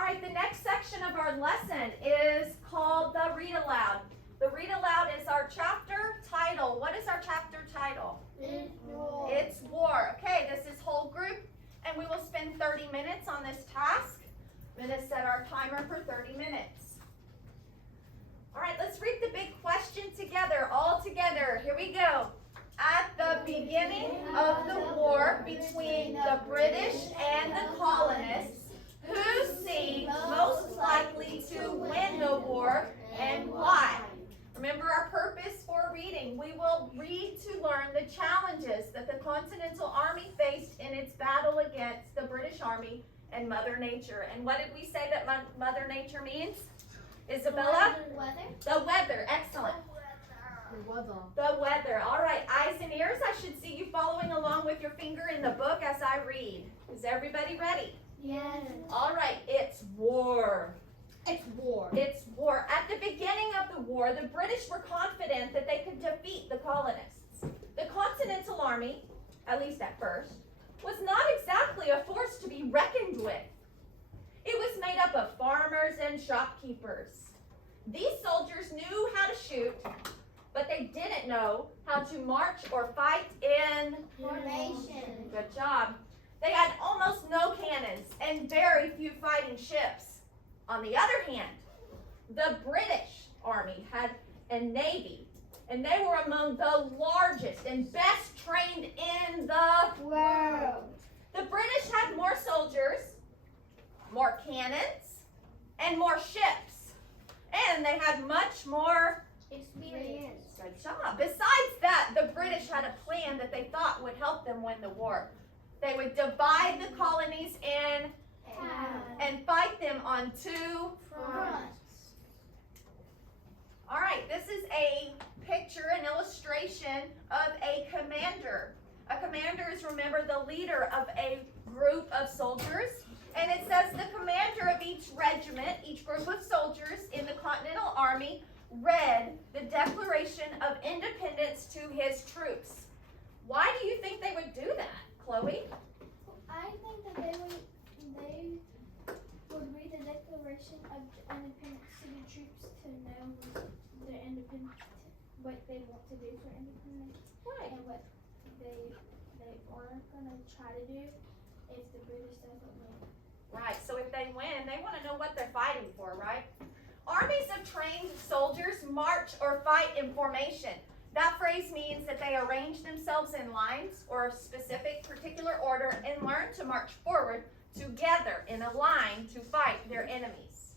All right, the next section of our lesson is called the Read Aloud. The Read Aloud is our chapter title. What is our chapter title? It's war. It's War. Okay, this is whole group, and we will spend 30 minutes on this task. I'm going to set our timer for 30 minutes. All right, let's read the big question together, all together. Here we go. At the beginning of the war between the British and the colonists, who seemed most likely to win the war and why? Remember our purpose for reading. We will read to learn the challenges that the Continental Army faced in its battle against the British Army and Mother Nature. And what did we say that Mother Nature means? Isabella? The weather. The weather. Excellent. The weather. All right, eyes and ears. I should see you following along with your finger in the book as I read. Is everybody ready? Yes. All right, it's war. It's war. It's war. At the beginning of the war, the British were confident that they could defeat the colonists. The Continental Army, at least at first, was not exactly a force to be reckoned with. It was made up of farmers and shopkeepers. These soldiers knew how to shoot, but they didn't know how to march or fight in Formation. Good job. They had almost no cannons and very few fighting ships. On the other hand, the British Army had a navy, and they were among the largest and best trained in the world. The British had more soldiers, more cannons, and more ships. And they had much more Experience. Good job. Besides that, the British had a plan that they thought would help them win the war. They would divide the colonies in and fight them on two fronts. All right, this is a picture, an illustration of a commander. A commander is, remember, the leader of a group of soldiers. And it says the commander of each regiment, each group of soldiers in the Continental Army, read the Declaration of Independence to his troops. Why do you think they would do that, Chloe? I think that they would read the Declaration of Independence to the troops to know their independence, what they want to do for independence, Right. and what they aren't gonna try to do if the British doesn't win. Right, so if they win, they want to know what they're fighting for, right? Armies of trained soldiers march or fight in formation. That phrase means that they arrange themselves in lines or a specific particular order and learn to march forward together in a line to fight their enemies.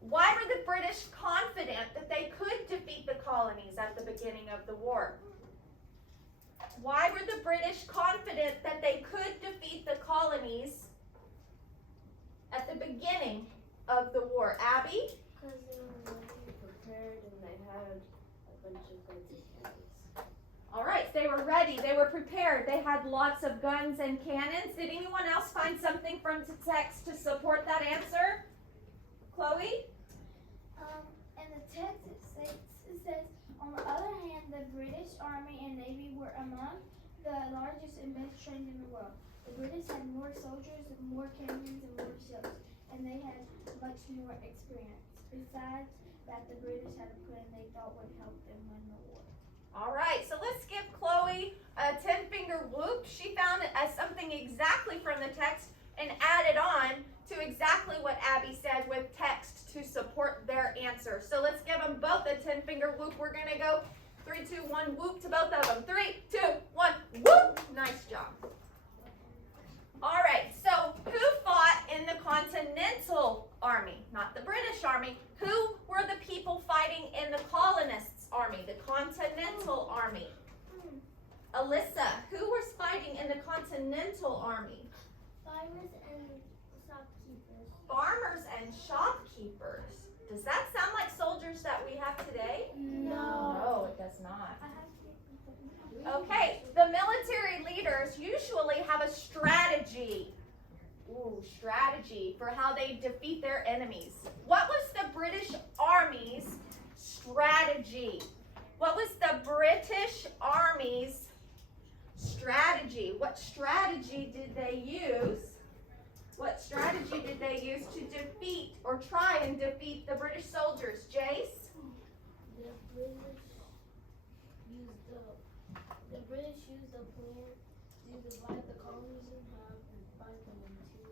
Why were the British confident that they could defeat the colonies at the beginning of the war? Why were the British confident that they could defeat the colonies at the beginning of the war? Abby? Because they were mentally prepared and they had a bunch of guns and cannons. All right, they were ready. They were prepared. They had lots of guns and cannons. Did anyone else find something from the text to support that answer? Chloe? In the text it says, on the other hand, the British Army and Navy were among the largest and best trained in the world. The British had more soldiers, more cannons, and more ships, and they had much more experience. Besides that, the British had a plan they thought would help them win the war. All right, so let's give Chloe a 10-finger whoop. She found it as something exactly from the text and added on to exactly what Abby said with text to support their answer. So let's give them both a 10-finger whoop. We're going to go 3, 2, 1, whoop to both of them. 3, 2, 1, whoop. Nice job. All right, so who fought in the Continental Army? Not the British Army. Who were the people fighting in the colonists' army, the Continental Army? Alyssa, who was fighting in the Continental Army? Farmers and shopkeepers. Farmers and shopkeepers. Does that sound like soldiers that we have today? No, it does not. Okay, the military leaders usually have a strategy. Strategy for how they defeat their enemies. What was the British Army's strategy? What was the British Army's strategy? What strategy did they use? What strategy did they used to defeat or try and defeat the British soldiers? Jace? The British used a plan to divide the colonies in half and fight them in two.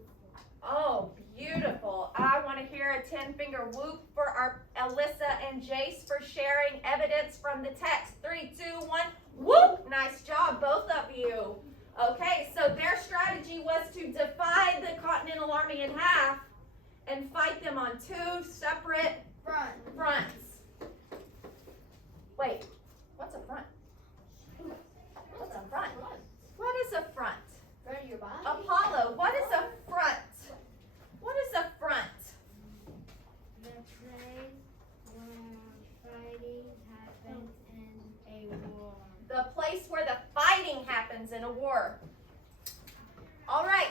Oh, beautiful. I want to hear a 10-finger whoop for our Alyssa and Jace for sharing evidence from the text. 3, 2, 1, whoop! Nice job, both of you. Okay, so their strategy was to divide the Continental Army in half and fight them on 2 separate fronts. Wait, what's a front? What's a front? What is a front? Front of your body? Apollo, what is a front? What is a front? The place where fighting happens in a war. The place where the fighting happens in a war. All right.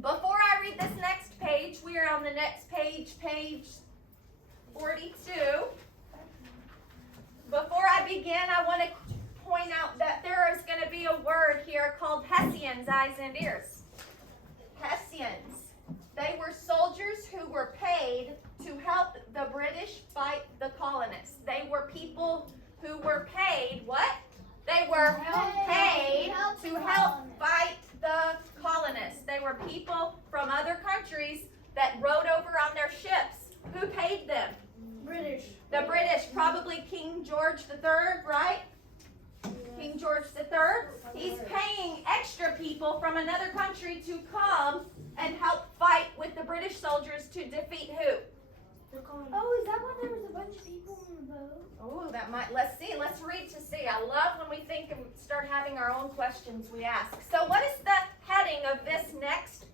Before I read this next page, we are on the next page, page 42. Before I begin, I want to point out that there is going to be a word here called Hessians, eyes and ears. Hessians. They were soldiers who were paid to help the British fight the colonists. They were people who were paid, what? They were paid to help fight the colonists. They were people from other countries that rode over on their ships. Who paid them? British. The British, probably King George III, right? King George III. He's paying extra people from another country to come and help fight with the British soldiers to defeat who? Oh, is that why there was a bunch of people on the boat? Oh, that might, let's see, let's read to see. I love when we think and start having our own questions we ask. So what is the heading of this next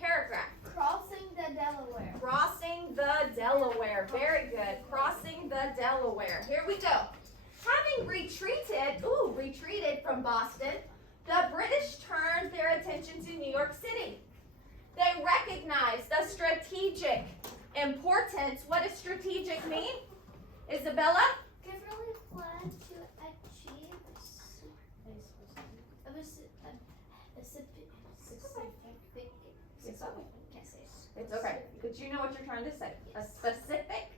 paragraph? Crossing the Delaware. Crossing the Delaware. Very good. Crossing the Delaware. Here we go. Having retreated from Boston, the British turned their attention to New York City. They recognized the strategic importance. What does strategic mean? Isabella? Carefully planned to achieve It's okay. But you know what you're trying to say. A specific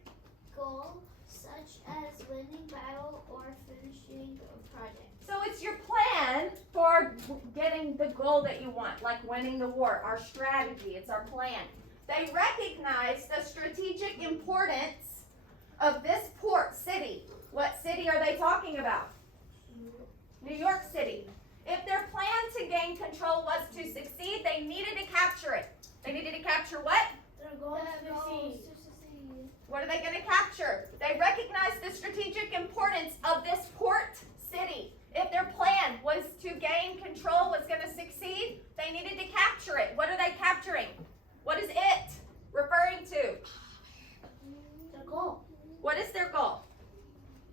goal, such as winning battle or finishing a project. So it's your plan for getting the goal that you want, like winning the war, our strategy, it's our plan. They recognize the strategic importance of this port city. What city are they talking about? New York City. If their plan to gain control was to succeed, they needed to capture it. They needed to capture what? Their goal to succeed. What are they going to capture? They recognize the strategic importance of this port city. If their plan was to gain control, was going to succeed, they needed to capture it. What are they capturing? What is it referring to? Their goal. What is their goal?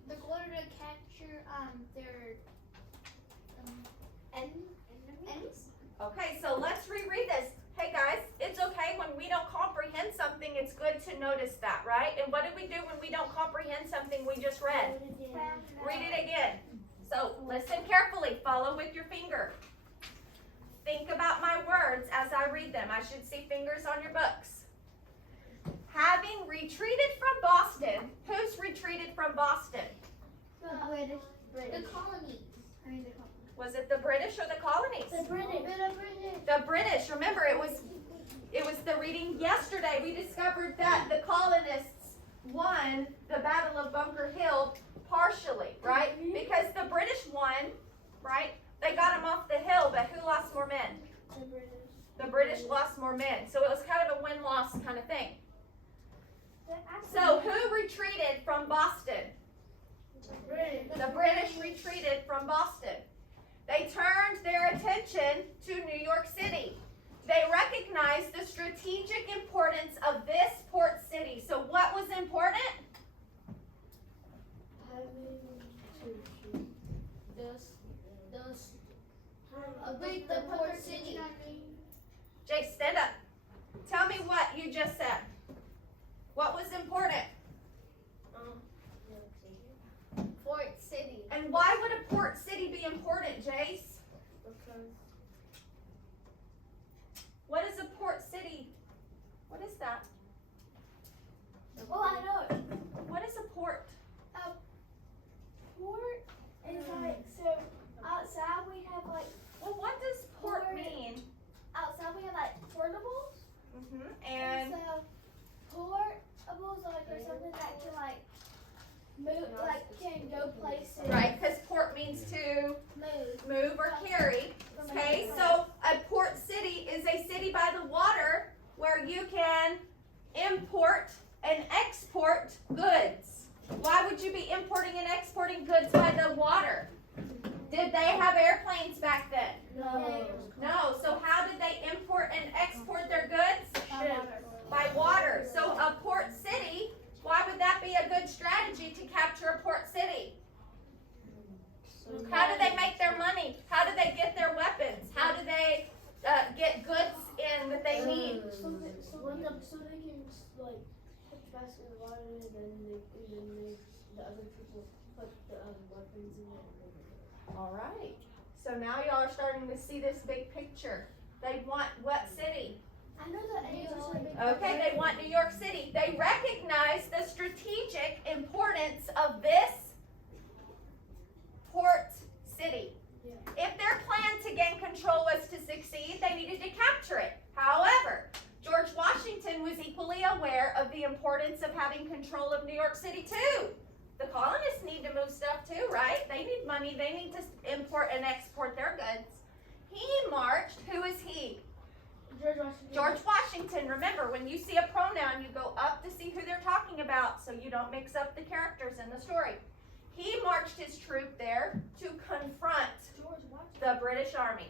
The goal to capture their enemies. Okay, so let's reread this. Hey guys, it's okay when we don't comprehend something, it's good to notice that, right? And what do we do when we don't comprehend something we just read? Read it again. So listen carefully, follow with your finger. Think about my words as I read them. I should see fingers on your books. Having retreated from Boston, who's retreated from Boston? The British. The colonies. Was it the British or the colonies? The British. The British. Remember, it was the reading yesterday. We discovered that the colonists won the Battle of Bunker Hill partially, right? Because the British won, right? They got them off the hill, but who lost more men? The British. The British lost more men. So it was kind of a win-loss kind of thing. So who retreated from Boston? The British retreated from Boston. They turned their attention to New York City. They recognized the strategic importance of this port city. So what was important? The port city. Jay, stand up. Tell me what you just said. What was important? Port city. And why would a port city be important, Jace? Because What is a port city And so portables like or something that can like move, like can go places. right, because port means to move or carry. From Okay, another so a port city is a city by the water where you can import and export goods. Why would you be importing and exporting goods by the water? Did they have airplanes back then? No. No, so how did they import and export their goods? By water. So a port city, why would that be a good strategy to capture a port city? How do they make their money? How do they get their weapons? How do they get goods in that they need? So they can like put faster in the water, and then the other people put the weapons in it. All right. So now y'all are starting to see this big picture. They want what city? I know the answer. Okay, they want New York City. They recognize the strategic importance of this port city. Yeah. If their plan to gain control was to succeed, they needed to capture it. However, George Washington was equally aware of the importance of having control of New York City too. The colonists need to move stuff too, right? They need money. They need to import and export their goods. He marched. Who is he? George Washington. Remember, when you see a pronoun, you go up to see who they're talking about so you don't mix up the characters in the story. He marched his troop there to confront the British Army.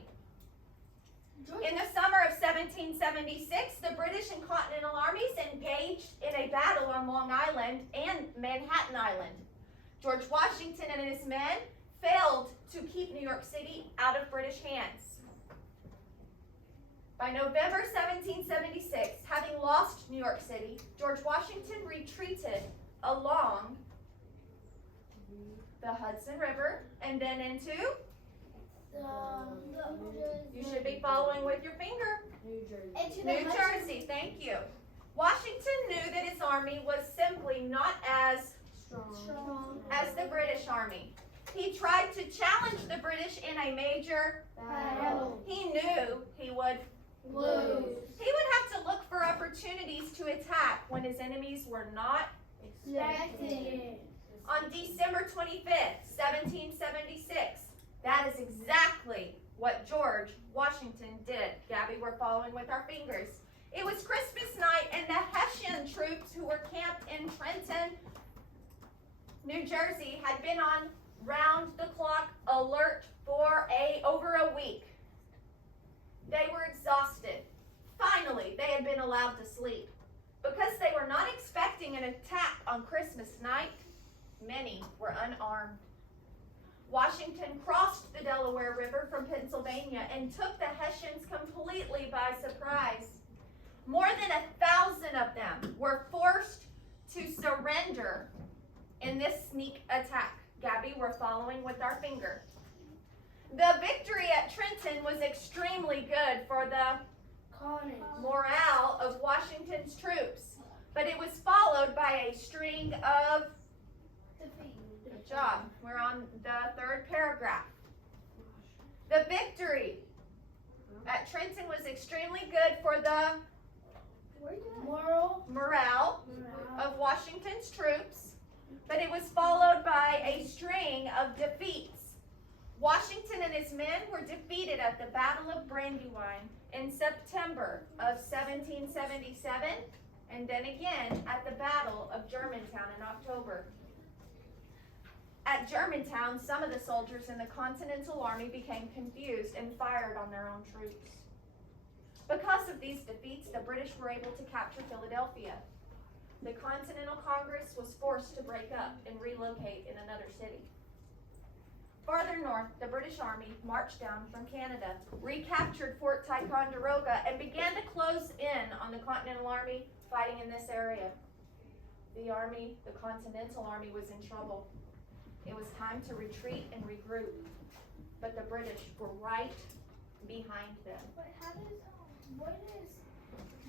In the summer of 1776, the British and Continental armies engaged in a battle on Long Island and Manhattan Island. George Washington and his men failed to keep New York City out of British hands. By November 1776, having lost New York City, George Washington retreated along the Hudson River and then into, you should be following with your finger, New Jersey. Thank you. Washington knew that his army was simply not as Strong. as the British Army. He tried to challenge the British in a major Battle. He knew he would Lose. He would have to look for opportunities to attack when his enemies were not. Expected. On December 25th, 1776, that is exactly what George Washington did. Gabby, we're following with our fingers. It was Christmas night, and the Hessian troops who were camped in Trenton, New Jersey, had been on round-the-clock alert for over a week. They were exhausted. Finally, they had been allowed to sleep. Because they were not expecting an attack on Christmas night, many were unarmed. Washington crossed the Delaware River from Pennsylvania and took the Hessians completely by surprise. More than 1,000 of them were forced to surrender in this sneak attack. Gabby, we're following with our finger. The victory at Trenton was extremely good for the morale of Washington's troops, but it was followed by a string of Good job. We're on the third paragraph. The victory at Trenton was extremely good for the morale of Washington's troops, but it was followed by a string of defeats. Washington and his men were defeated at the Battle of Brandywine in September of 1777, and then again at the Battle of Germantown in October. At Germantown, some of the soldiers in the Continental Army became confused and fired on their own troops. Because of these defeats, the British were able to capture Philadelphia. The Continental Congress was forced to break up and relocate in another city. Farther north, the British Army marched down from Canada, recaptured Fort Ticonderoga, and began to close in on the Continental Army fighting in this area. The Continental Army was in trouble. It was time to retreat and regroup, but the British were right behind them. But what is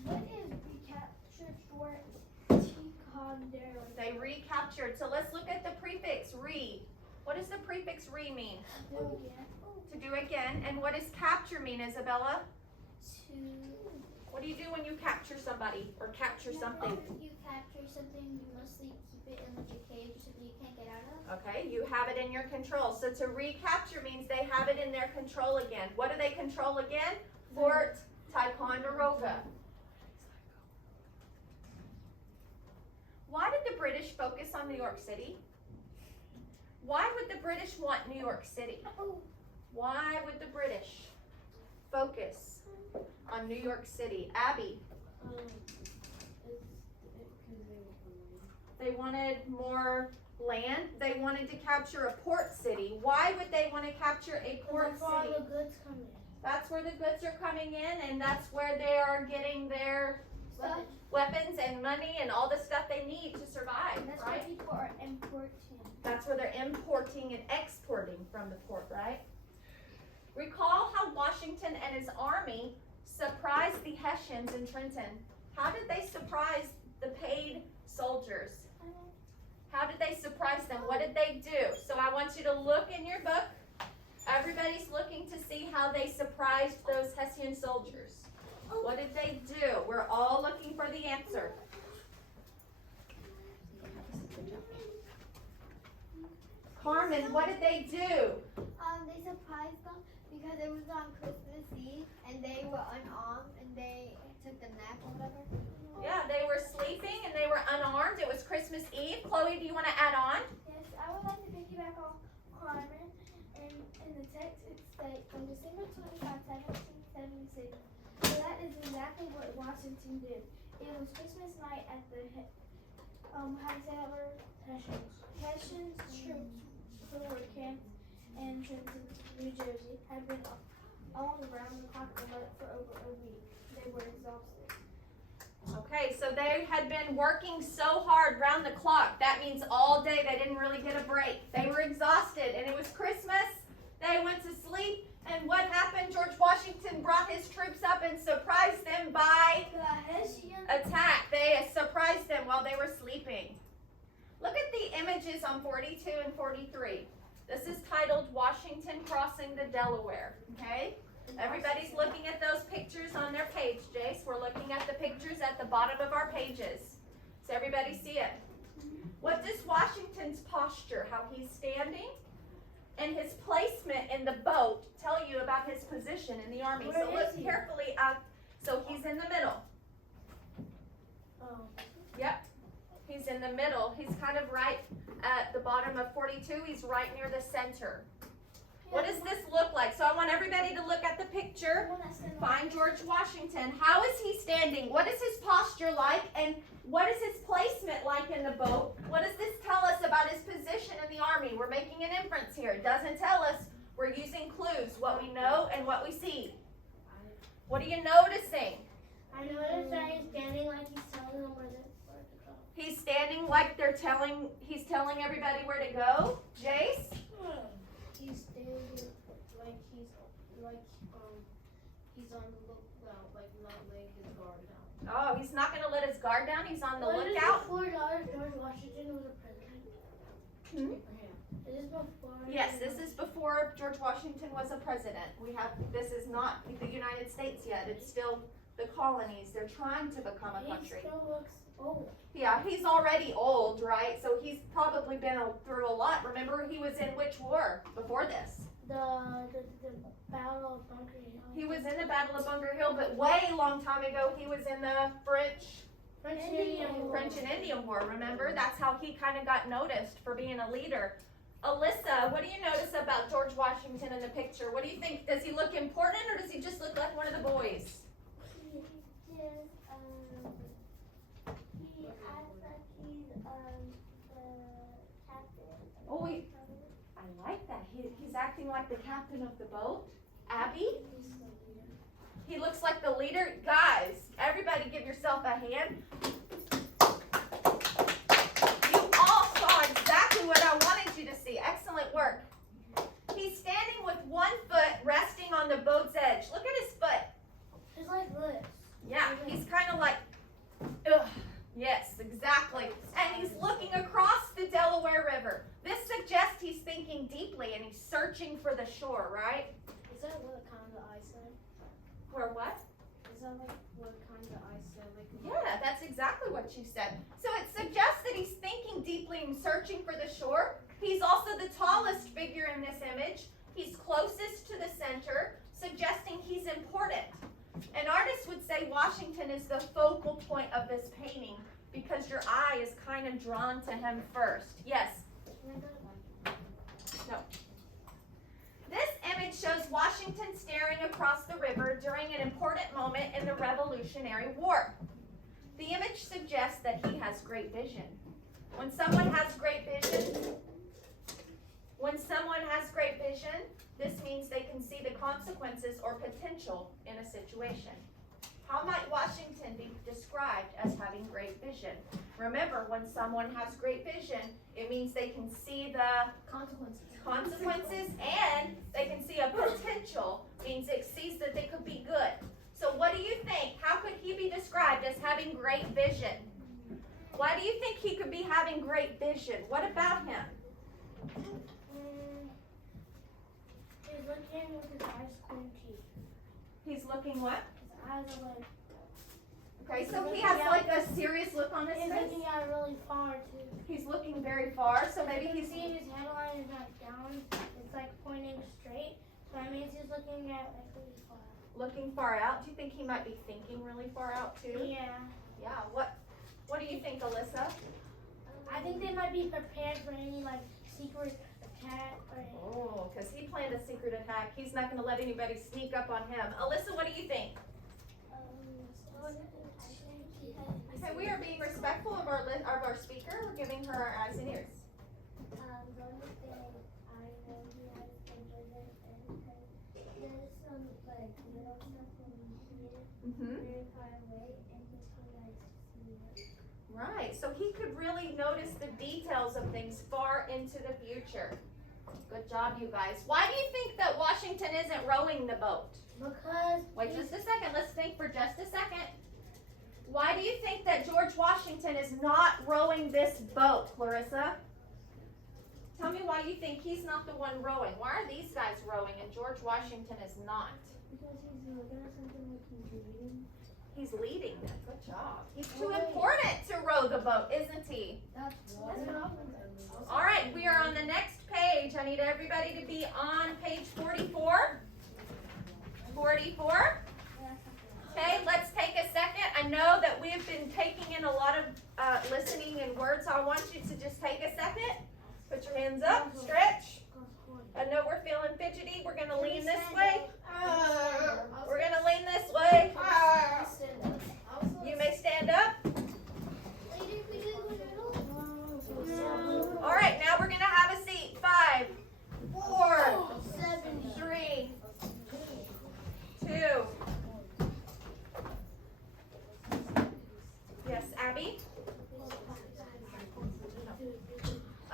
recaptured Fort Ticonderoga? They recaptured. So let's look at the prefix re. What does the prefix re mean? To do again. And what does capture mean, Isabella? What do you do when you capture somebody or capture something? Whenever you capture something, you mostly keep it in like a cage or something you can't get out of. Okay, you have it in your control. So to recapture means they have it in their control again. What do they control again? Fort Ticonderoga. Why did the British focus on New York City? Why would the British want New York City? Why would the British focus on New York City? Abby, they wanted more land. They wanted to capture a port city. Why would they want to capture a port That's where all city? the goods come in. That's where the goods are coming in, and that's where they are getting their Stuff. weapons and money and all the stuff they need to survive, That's right? why people are importing. That's where they're importing and exporting from the port, right? Recall how Washington and his army surprised the Hessians in Trenton. How did they surprise the paid soldiers? How did they surprise them? What did they do? So I want you to look in your book. Everybody's looking to see how they surprised those Hessian soldiers. What did they do? We're all looking for the answer. Carmen, what did they do? They surprised them because it was on Christmas Eve and they were unarmed and they took the nap or whatever. Yeah, they were sleeping and they were unarmed. It was Christmas Eve. Chloe, do you want to add on? Yes, I would like to piggyback on Carmen. And in the text it states on December 25, 1776. So that is exactly what Washington did. It was Christmas night at the Hessian troops who were camped in Trenton, New Jersey, had been all around the clock alert for over a week. They were exhausted. Okay, so they had been working so hard round the clock. That means all day. They didn't really get a break. They were exhausted, and it was Christmas. They went to sleep, and what happened? George Washington brought his troops up and surprised them by The Hessian attack. They surprised them while they were sleeping. Look at the images on 42 and 43. This is titled Washington Crossing the Delaware, okay? Everybody's looking at those pictures on their page, Jace. We're looking at the pictures at the bottom of our pages. Does everybody see it? What does Washington's posture, how he's standing, and his placement in the boat tell you about his position in the army? So look carefully at, so he's in the middle. Oh. Yep, he's in the middle. He's kind of right at the bottom of 42. He's right near the center. What does this look like? So I want everybody to look at the picture. Find George Washington. How is he standing? What is his posture like? And what is his placement like in the boat? What does this tell us about his position in the army? We're making an inference here. It doesn't tell us. We're using clues, what we know and what we see. What are you noticing? I noticed that he's standing like he's telling them where to go. He's standing like he's telling everybody where to go. Jace? He's standing like he's on the lookout, like not laying his guard down. Oh, he's not going to let his guard down. He's on the Well, is this lookout. before George Washington was a president? Hmm? Is this before? Yes, this is before George Washington was a president. This is not the United States yet. It's still the colonies. They're trying to become a country. He still looks old. Yeah, he's already old, right? So he's probably been through a lot. Remember, he was in which war before this? The Battle of Bunker Hill. He was in the Battle of Bunker Hill, but way long time ago, he was in the French French and Indian War, remember? That's how he kind of got noticed for being a leader. Alyssa, what do you notice about George Washington in the picture? What do you think? Does he look important or does he just look like one of the boys? He acts like he's the captain. Oh, I like that. He's acting like the captain of the boat. Abby? He looks like the leader. Guys, everybody give yourself a hand. You all saw exactly what I wanted you to see. Excellent work. He's standing with one foot resting on the boat's edge. Look at his foot. It's like this. Yeah, he's kind of like, ugh. Yes, exactly. And he's looking across the Delaware River. This suggests he's thinking deeply and he's searching for the shore, right? Is that what kind of ice then? Where what? Is Is that like what kind of I said? Like Yeah, that's exactly what you said. So it suggests that he's thinking deeply and searching for the shore. He's also the tallest figure in this image. He's closest to the center, suggesting he's important. An artist would say Washington is the focal point of this painting because your eye is kind of drawn to him first. Yes? No. This image shows Washington staring across the river during an important moment in the Revolutionary War. The image suggests that he has great vision. When someone has great vision, this means they can see the consequences or potential in a situation. How might Washington be described as having great vision? Remember, when someone has great vision, it means they can see the consequences and they can see a potential, means it sees that they could be good. So what do you think? How could he be described as having great vision? Why do you think he could be having great vision? What about him? He's looking with his eyes squinty. He's looking what? His eyes are like. Okay, so he has like a serious look on his He's face. looking out really far too. He's looking very far, so maybe You can he's see his headline is not down. It's like pointing straight. So that means he's looking at like really far. looking far out. Do you think he might be thinking really far out too? Yeah. Yeah. What do you think, Alyssa? I think they might be prepared for any like secret attack or anything. Oh, because he planned a secret attack. He's not going to let anybody sneak up on him. Alyssa, what do you think? Okay, we are being respectful of our speaker. We're giving her our eyes and ears. The only thing I know he has been vision and there's some like little stuff from here very far away and he can like see it. Right. So he could really notice the details of things far into the future. Good job, you guys. Why do you think that Washington isn't rowing the boat? Because Wait just a second. Let's think for just a second. Why do you think that George Washington is not rowing this boat, Clarissa? Tell me why you think he's not the one rowing. Why are these guys rowing and George Washington is not? because he's looking at something like he's reading. He's leading them. Good job. He's too important to row the boat, isn't he? That's what All right, we are on the next page. I need everybody to be on page 44. 44. Okay, let's take a second. I know that we have been taking in a lot of listening and words, so I want you to just take a second. Put your hands up, stretch. I know we're feeling fidgety. We're going to lean this way. We're going to lean this way. You may stand up. All right, now we're going to have a seat. 5, 4, 3, 2. Yes, Abby?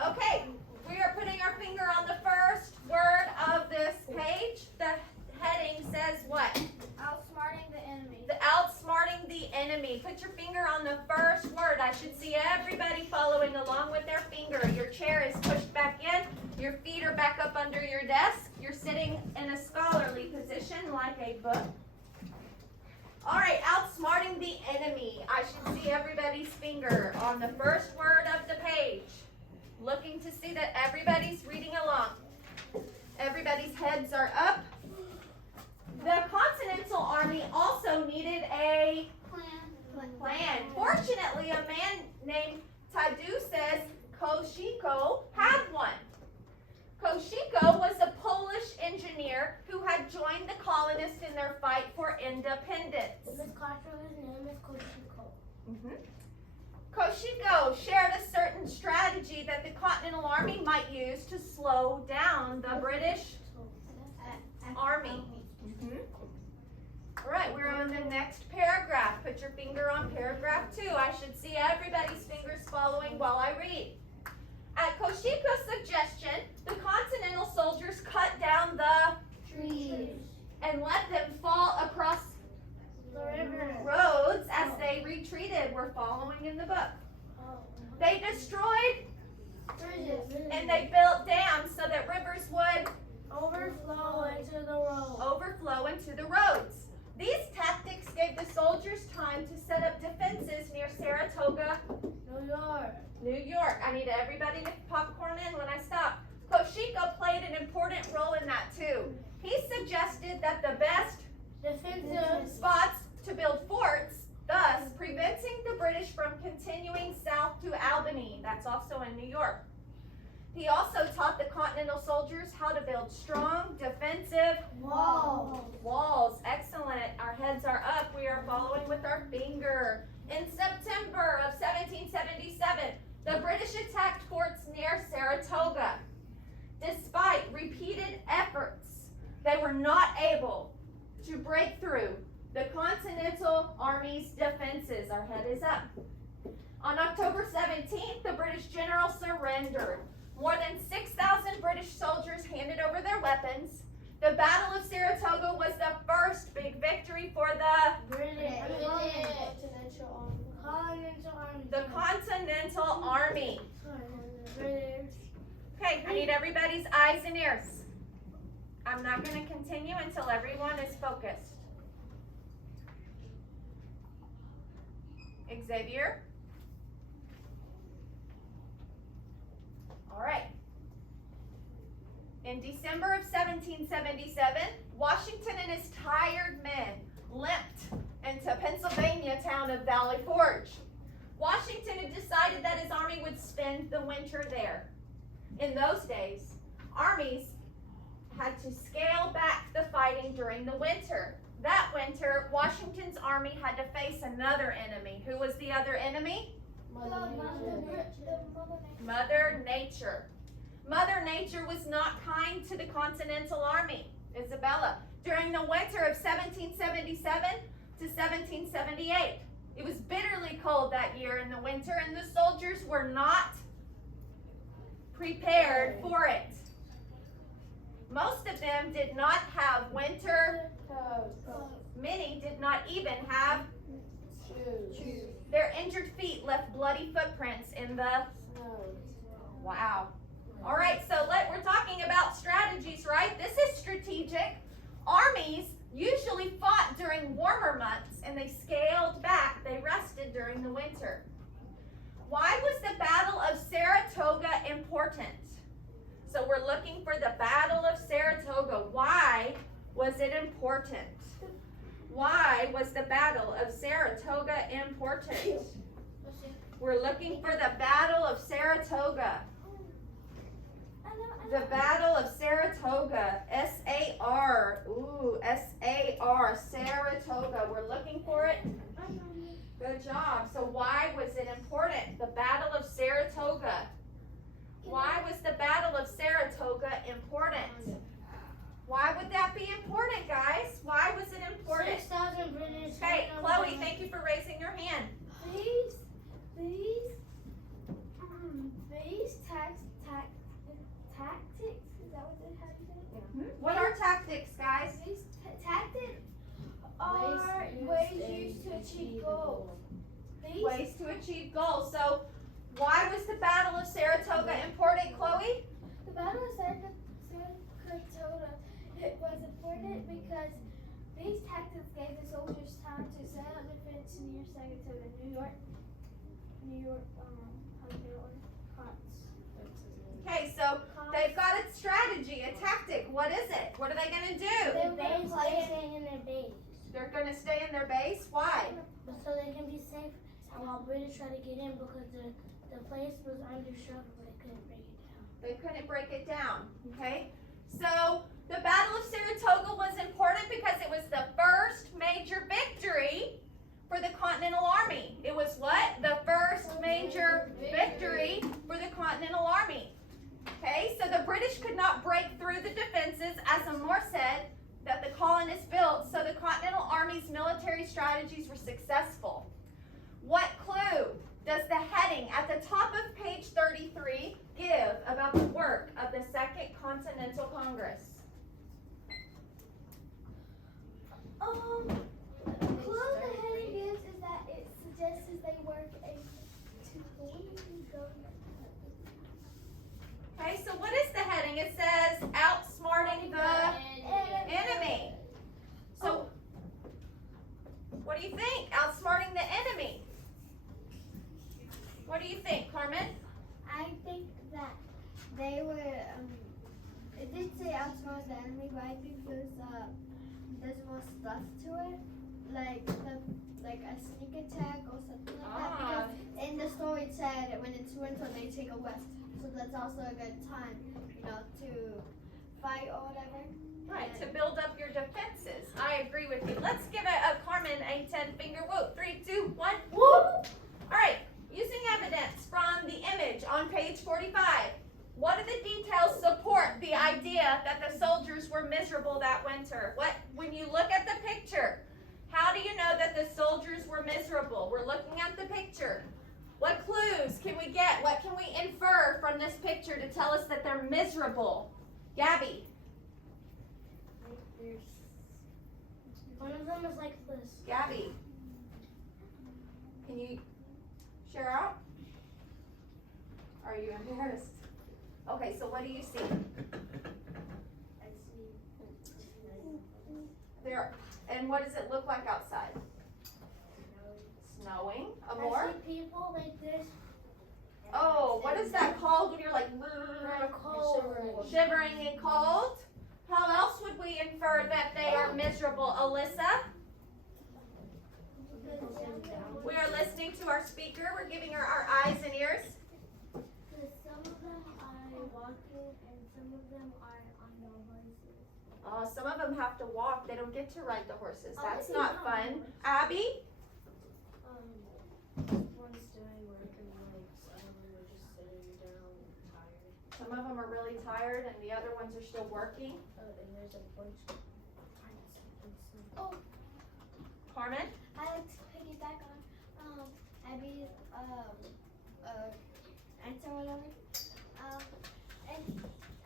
Okay, we are putting our finger on the first word of this page. The heading says what? outsmarting the enemy. The outsmarting the enemy. Put your finger on the first word. I should see everybody following along with their finger. Your chair is pushed back in. Your feet are back up under your desk. You're sitting in a scholarly position like a book. All right, outsmarting the enemy. I should see everybody's finger on the first word of the page. Looking to see that everybody's reading along. Everybody's heads are up. The Continental Army also needed a plan. Fortunately, a man named Tadeu says Koshiko had one. Koshiko was a Polish engineer who had joined the colonists in their fight for independence. Miss Cottrell, his name is Koshiko. Koshiko shared a certain strategy that the Continental Army might use to slow down the British Army. All right, we're on the next paragraph. Put your finger on paragraph 2. I should see everybody's fingers following while I read. At Koshiko's suggestion, the Continental soldiers cut down the Trees. and let them fall across The river. roads as they retreated. We're following in the book. They destroyed Bridges. and they built dams so that rivers would Overflow into the road. overflow into the roads. These tactics gave the soldiers time to set up defenses near Saratoga, New York. New York. I need everybody to popcorn in when I stop. Koshiko played an important role in that too. He suggested that the best Defensive. spots to build forts, thus preventing the British from continuing south to Albany. That's also in New York. He also taught the Continental soldiers how to build strong defensive walls. Excellent. Our heads are up. We are following with our finger. In September of 1777, the British attacked forts near Saratoga. Despite repeated efforts, they were not able to break through the Continental Army's defenses. Our head is up. On October 17th, the British general surrendered. More than 6,000 British soldiers handed over their weapons. The Battle of Saratoga was the first big victory for the Continental Army. Okay, I need everybody's eyes and ears. I'm not going to continue until everyone is focused. Xavier? All right. In December of 1777, Washington and his tired men limped into Pennsylvania town of Valley Forge. Washington had decided that his army would spend the winter there. In those days, armies had to scale back the fighting during the winter. That winter, Washington's army had to face another enemy. Who was the other enemy? Mother Nature. Mother Nature was not kind to the Continental Army. Isabella, during the winter of 1777 to 1778, it was bitterly cold that year in the winter, and the soldiers were not prepared for it. Most of them did not have winter coats. Many did not even have shoes. Their injured feet left bloody footprints in the snow. Wow. All right, so we're talking about strategies, right? This is strategic. Armies usually fought during warmer months, and they scaled back. They rested during the winter. Why was the Battle of Saratoga important? So we're looking for the Battle of Saratoga. Why was it important? Why was the Battle of Saratoga important? We're looking for the Battle of Saratoga. The Battle of Saratoga. S-A-R. Ooh, S-A-R. Saratoga. We're looking for it. Good job. So why was it important? The Battle of Saratoga. Why was the Battle of Saratoga important? Why would that be important, guys? Why was it important? 6,000 British. Hey, Chloe, thank you for raising your hand. These tactics, is that what they have to say? What are tactics, guys? These tactics are ways used to achieve goals. Ways to achieve goals. So why was the Battle of Saratoga important, Chloe? The Battle of Saratoga it was important because these tactics gave the soldiers time to set up defense near Saratoga, New York, Okay, so they've got a strategy, a tactic. What is it? What are they going to do? They're staying in their base. They're going to stay in their base? Why? So they can be safe while British try to get in because the place was under struggle, but they couldn't break it down. They couldn't break it down, okay? So the Battle of Saratoga was important because it was the first major victory for the Continental Army. It was what? The first major victory for the Continental Army. Okay, so the British could not break through the defenses, as Amor said, that the colonists built, so the Continental Army's military strategies were successful. What clue does the heading at the top of page 33 give about the work of the Second Continental Congress? Clue the heading gives is that it suggests they work Okay, so what is the heading? It says outsmarting the enemy. So What do you think? Outsmarting the enemy. What do you think, Carmen? I think that they were, it did say outsmart the enemy, but I think there's more stuff to it, like a sneak attack or something like that. Because in the story it said when it's winter they take a rest, so that's also a good time, to fight or whatever. Right, to build up your defenses. I agree with you. Let's give Carmen a 10-finger whoop. 3, 2, 1, whoop! All right, using evidence from the image on page 45. What of the details support the idea that the soldiers were miserable that winter? When you look at the picture, how do you know that the soldiers were miserable? We're looking at the picture. What clues can we get? What can we infer from this picture to tell us that they're miserable? Gabby. One of them is like this. Gabby. Can you share out? Are you embarrassed? Okay, so what do you see? I see. There. And what does it look like outside? Snowing. More? I see people like this. Oh, what is that called when you're like Cold. shivering and cold? How else would we infer that they are miserable? Alyssa? We are listening to our speaker. We're giving her our eyes and ears. Some of them are walking and some of them are on the horses. Some of them have to walk. They don't get to ride the horses. That's not fun. Abby? One's doing work and like some of them are just sitting down tired. Some of them are really tired and the other ones are still working. And there's a bunch of Carmen? I like to piggyback on Abby's answer or whatever. And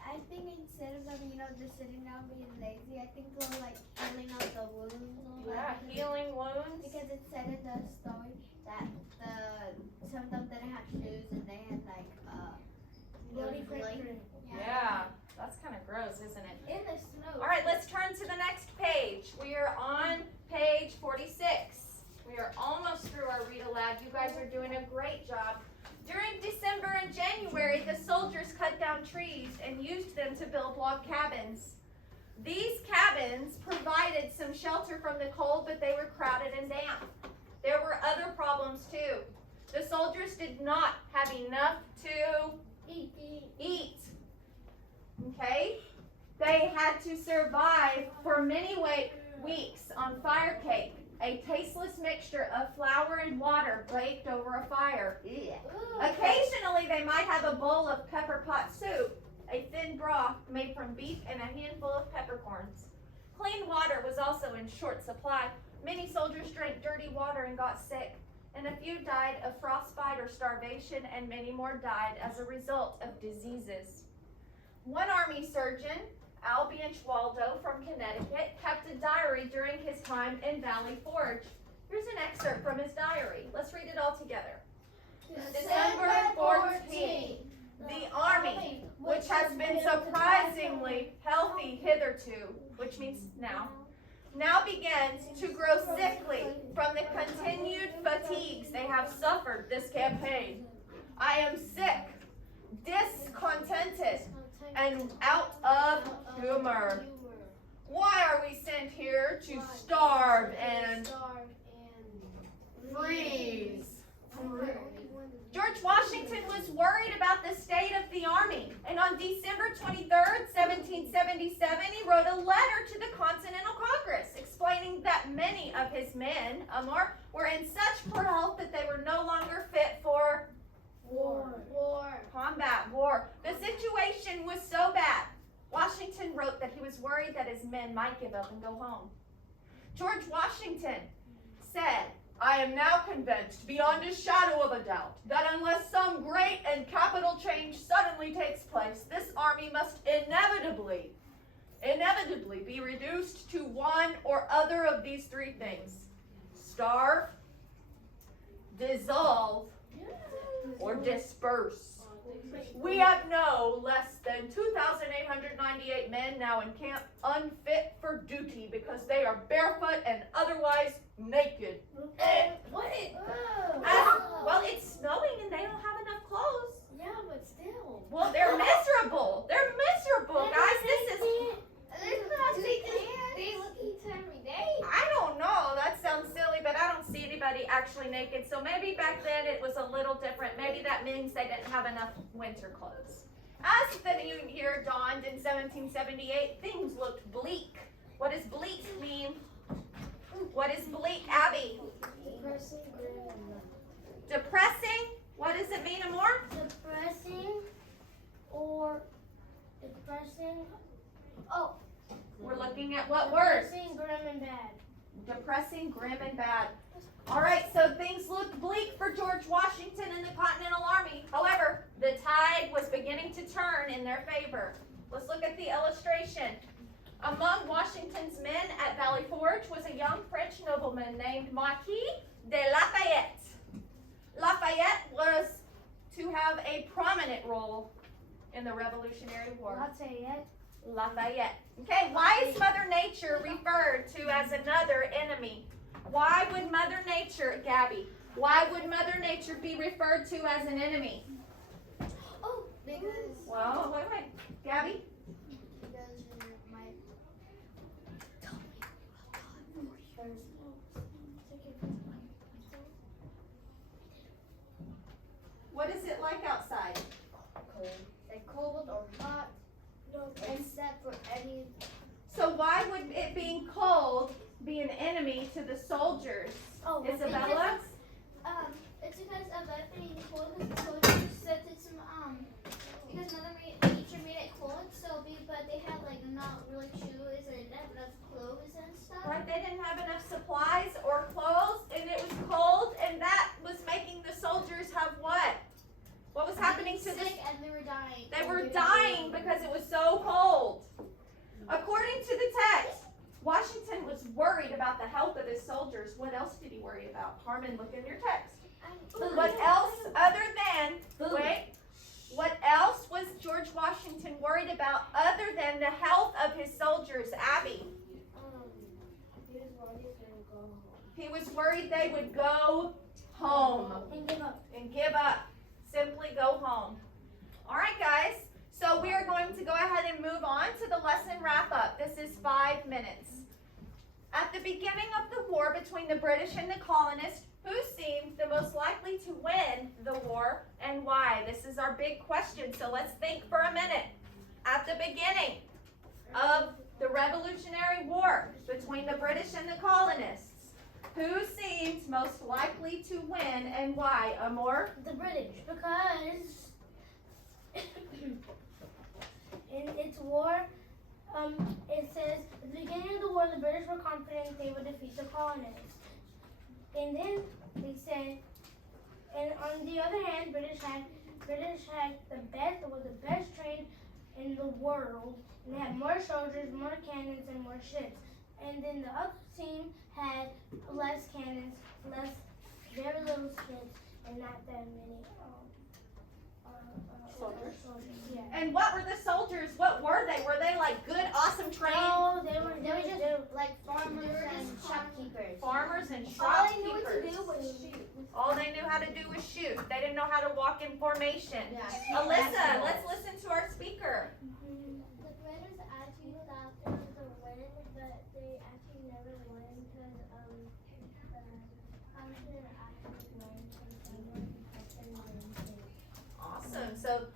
I think instead of them, just sitting down being lazy, I think they're like healing up the wounds and all Yeah, that. healing wounds. Because it said in the story that some of them didn't have shoes and they had like bloody like, footprint. Yeah, that's kind of gross, isn't it? in the snow. All right, let's turn to the next page. We are on page 46. We are almost through our read aloud. You guys are doing a great job. During December and January, the soldiers cut down trees and used them to build log cabins. These cabins provided some shelter from the cold, but they were crowded and damp. There were other problems too. The soldiers did not have enough to eat. Okay? They had to survive for many weeks on fire cake, a tasteless mixture of flour and water baked over a fire. Occasionally, they might have a bowl of pepper pot soup, a thin broth made from beef and a handful of peppercorns. Clean water was also in short supply. Many soldiers drank dirty water and got sick, and a few died of frostbite or starvation, and many more died as a result of diseases. One army surgeon, Albion Waldo from Connecticut, kept a diary during his time in Valley Forge. Here's an excerpt from his diary. Let's read it all together. December 14th. The army, which has been surprisingly healthy hitherto, which means now begins to grow sickly from the continued fatigues they have suffered this campaign. I am sick, discontented, and out of humor. Why are we sent here to starve and freeze? George Washington was worried about the state of the army, and on December 23rd, 1777, he wrote a letter to the Continental Congress explaining that many of his men, were in such poor health that they were no longer fit for combat, war. The situation was so bad, Washington wrote that he was worried that his men might give up and go home. George Washington said, I am now convinced beyond a shadow of a doubt that unless some great and capital change suddenly takes place, this army must inevitably be reduced to one or other of these three things: starve, dissolve, or disperse. We have no less than 2,898 men now in camp unfit for duty because they are barefoot and otherwise naked. What? Well, it's snowing and they don't have enough clothes. Yeah, but still. Well, they're miserable. They're miserable, guys. This is, They look each every day. I don't know. That sounds silly, but I don't see anybody actually naked. So maybe back then it was a little different. Maybe that means they didn't have enough winter clothes. As the new year dawned in 1778, things looked bleak. What does bleak mean? What is bleak, Abby? Depressing, Depressing? What does it mean, Amor? Depressing. Oh, We're looking at what words? depressing, grim, and bad. Depressing, grim, and bad. All right, so things looked bleak for George Washington and the Continental Army. However, the tide was beginning to turn in their favor. Let's look at the illustration. Among Washington's men at Valley Forge was a young French nobleman named Marquis de Lafayette. Lafayette was to have a prominent role in the Revolutionary War. Lafayette. Okay, why is Mother Nature referred to as another enemy? Why would Mother Nature, Gabby, why would Mother Nature be referred to as an enemy? Oh, because Well, wait. Gabby? What is it like outside? Like cold or hot. No, except for any. So why would it being cold be an enemy to the soldiers? Oh, Isabella? it's because of it being cold. Because the soldiers said it's because nature made it cold. But they had like not really shoes and they had enough clothes and stuff. Right, they didn't have enough supplies or clothes, and it was cold, and that was making the soldiers have what? What was happening to the? Sick and they were dying. They were dying because it was so cold. According to the text, Washington was worried about the health of his soldiers. What else did he worry about? Harmon, look in your text. What else other than, wait, what else was George Washington worried about other than the health of his soldiers? Abby? He was worried they would go home. And give up. Simply go home. All right, guys. So we are going to go ahead and move on to the lesson wrap up. This is 5 minutes. At the beginning of the war between the British and the colonists, who seemed the most likely to win the war and why? This is our big question, so let's think for a minute. At the beginning of the Revolutionary War between the British and the colonists, who seemed most likely to win and why? Amor? The British, because in its war, it says at the beginning of the war, the British were confident they would defeat the colonists. And then they said, and on the other hand, British had the best trained in the world, and they had more soldiers, more cannons, and more ships. And then the other team had less cannons, very little ships, and not that many soldiers. Yeah. And what were the soldiers? What were they? Were they like good, awesome trained? No, they were just like farmers and shopkeepers. Farmers and all they knew what to shopkeepers. do was shoot. All they knew how to do was shoot. They didn't know how to walk in formation. Yeah. Alyssa, let's listen to our speaker. The British actually thought they were going to win, but they actually never won because Congress actually won because someone didn't. Awesome. So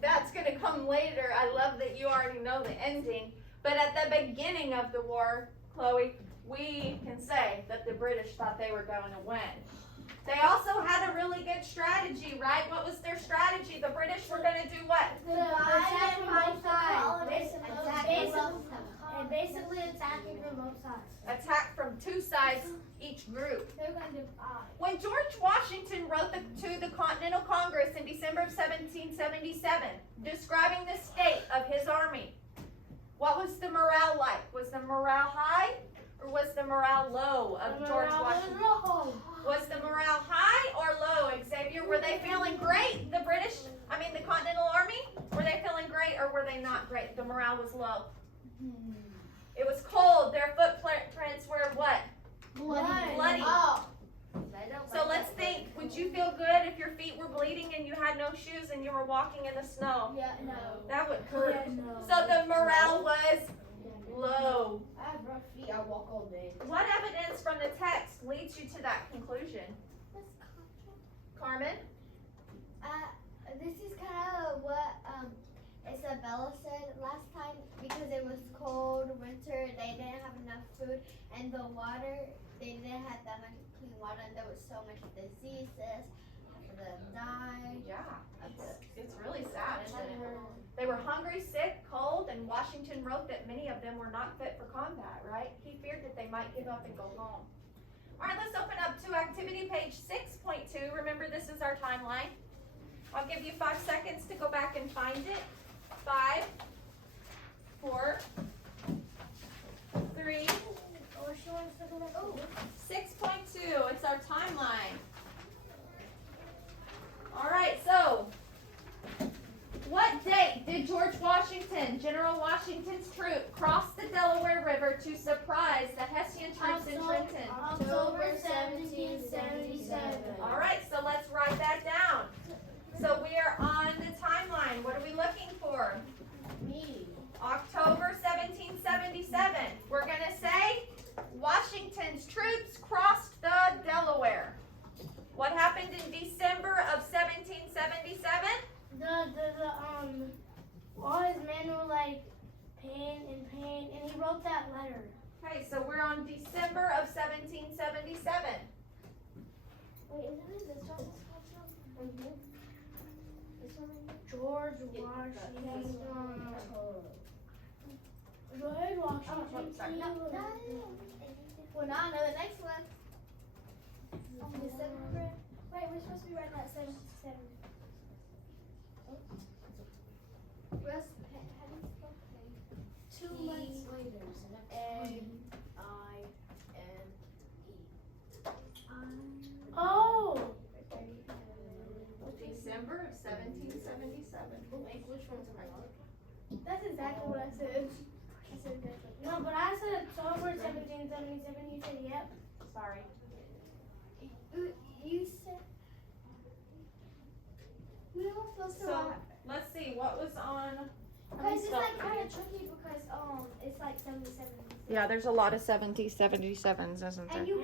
that's going to come later. I love that you already know the ending. But at the beginning of the war, Chloe, we can say that the British thought they were going to win. They also had a really good strategy, right? What was their strategy? The British were going to do what? Attack from both sides. Basically attacking from both sides. Attack from two sides, each group. They're going to divide. When George Washington wrote to the Continental Congress in December of 1777, describing the state of his army, what was the morale like? Was the morale high or was the morale low of George Washington? Was the morale high or low, Xavier? Were they feeling great? The Continental Army? Were they feeling great or were they not great? The morale was low. It was cold. Their footprints were what? Bloody. Oh. So let's think. Would you feel good if your feet were bleeding and you had no shoes and you were walking in the snow? Yeah, no. That would hurt. Yeah, no. So the morale was low. I have rough feet. I walk all day. What evidence from the text leads you to that conclusion? Carmen? This is kind of what Isabella said last time, because it was cold, winter, they didn't have enough food, and the water, they didn't have that much clean water, and there was so many diseases, half of them died. Yeah, it's really sad, isn't it? They were hungry, sick, cold, and Washington wrote that many of them were not fit for combat, right? He feared that they might give up and go home. All right, let's open up to activity page 6.2. Remember, this is our timeline. I'll give you 5 seconds to go back and find it. 5, 4, 3, 6.2. It's our timeline. All right, so what date did George Washington, General Washington's troop, cross the Delaware River to surprise the Hessian troops in Trenton? October 1777. All right, so let's write that down. So we are on the timeline. What are we looking for? Me. October 1777. We're going to say Washington's troops crossed the Delaware. What happened in December of 1777? All his men were like pain, and he wrote that letter. Okay, so we're on December of 1777. Wait, isn't it this one? George Washington. George Washington. Well, now I know the next one. December. Wait, we're supposed to be writing that 77. Russ, how do you spell pain? 2 months later. Oh! December of 1777. Which one's my mom? That's exactly what I said. I said different. No, but I said October 1777. You said yep. Sorry. You said. We were supposed to. So let's see, what was on? Because it's like kind of tricky because it's like 77. Yeah, there's a lot of 77s, isn't there? And you